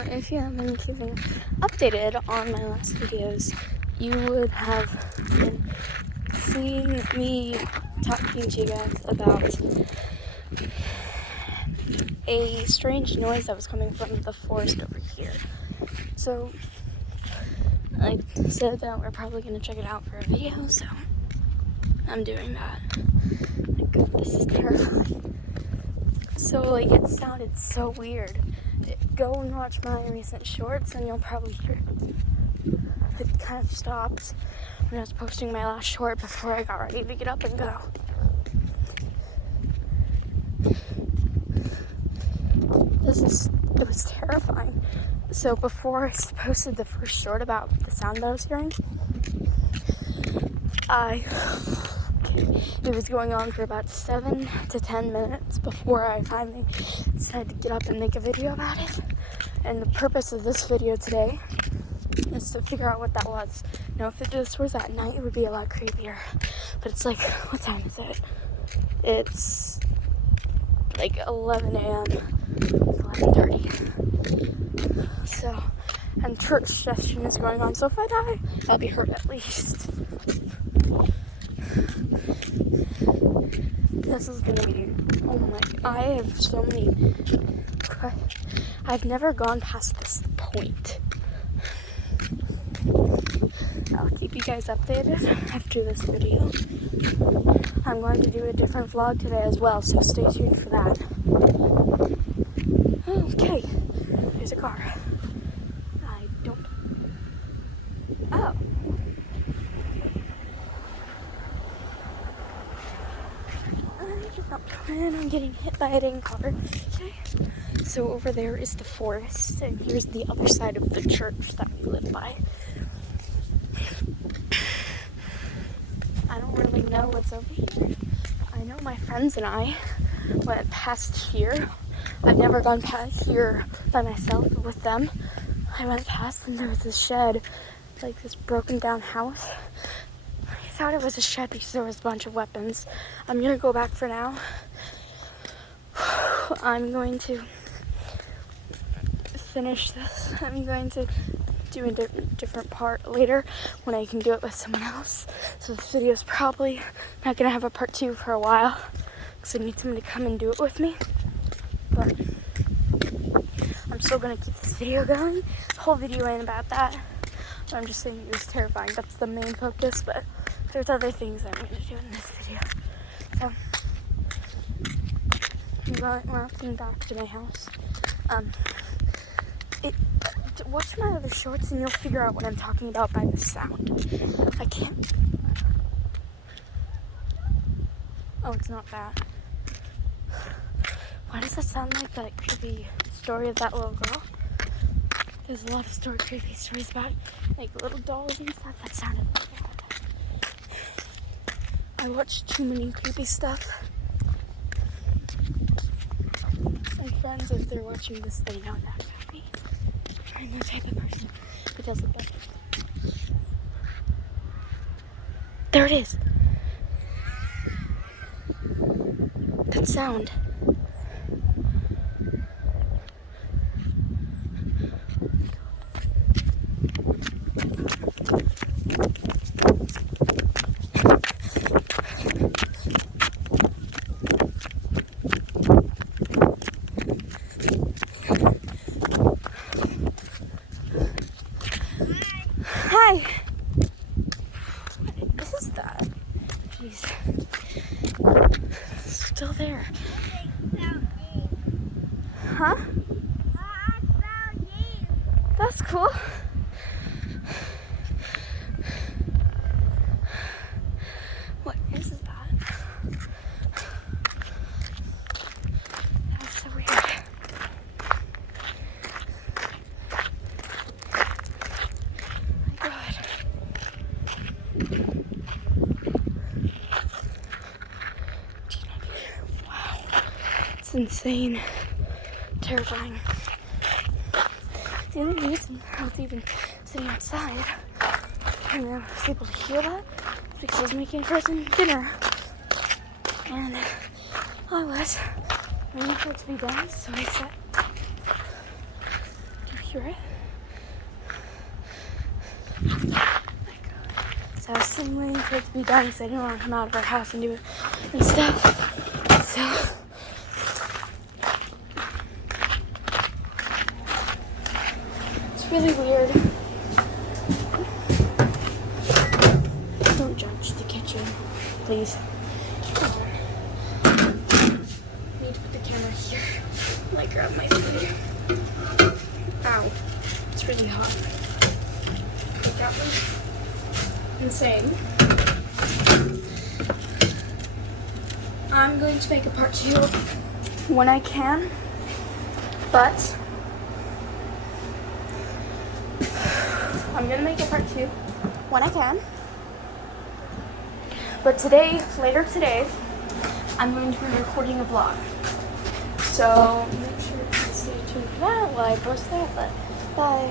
So if you haven't been keeping updated on my last videos, you would have been seeing me talking to you guys about a strange noise that was coming from the forest over here. So I said that we're probably going to check it out for a video, so I'm doing that. My God, this is terrifying. So it sounded so weird. Go and watch my recent shorts and you'll probably hear it kind of stopped when I was posting my last short before I got ready to get up and go. It was terrifying. So before I posted the first short about the sound that I was hearing, it was going on for about 7 to 10 minutes before I finally decided to get up and make a video about it. And the purpose of this video today is to figure out what that was. Now, if this was at night, it would be a lot creepier. But it's like, what time is it? It's like 11 a.m., 11:30. So, and church session is going on, so if I die, I'll be hurt at least. This is gonna be, oh my, I have so many, I've never gone past this point. I'll keep you guys updated after this video. I'm going to do a different vlog today as well, so stay tuned for that. Okay, there's a car. Oh. I did not plan on getting hit by a dang car. Okay. So over there is the forest, and here's the other side of the church that we live by. I don't really know what's over here. I know my friends and I went past here. I've never gone past here by myself with them. I went past and there was this shed, like this broken down house. I thought it was a shed because there was a bunch of weapons. I'm gonna go back for now. I'm going to finish this. I'm going to do a different part later when I can do it with someone else. So this video is probably not gonna have a part 2 for a while because I need someone to come and do it with me. But I'm still gonna keep this video going. The whole video ain't about that. I'm just saying it was terrifying. That's the main focus, but there's other things I'm gonna do in this video. So we're walking back to my house. Watch my other shorts and you'll figure out what I'm talking about by the sound. I can't. Oh, it's not that. Why does that sound like that creepy story of that little girl? There's a lot of creepy stories about like little dolls and stuff. That sounded like that. I watch too many creepy stuff. My friends, if they're watching this, they know that about me. I'm the type of person who does it better. There it is. That sound. Hi. What is that? Jeez. Still there. Huh? That's cool. What is that? That's so weird. My God. Wow. It's insane. Terrifying. The only reason I was even sitting outside and I was able to hear that because I was making frozen dinner. And I was waiting for it to be done, so I sat hear it? So I was sitting waiting for it to be done because I didn't want to come out of our house and do it and stuff. So it's really weird. Don't judge the kitchen, please. Come on. I need to put the camera here. Like grab my food. Ow. It's really hot. Like that one. Insane. I'm going to make a part 2 when I can, but I'm gonna make a part 2 when I can. But today, later today, I'm going to be recording a vlog. So make sure to stay tuned for that while I post that. But bye.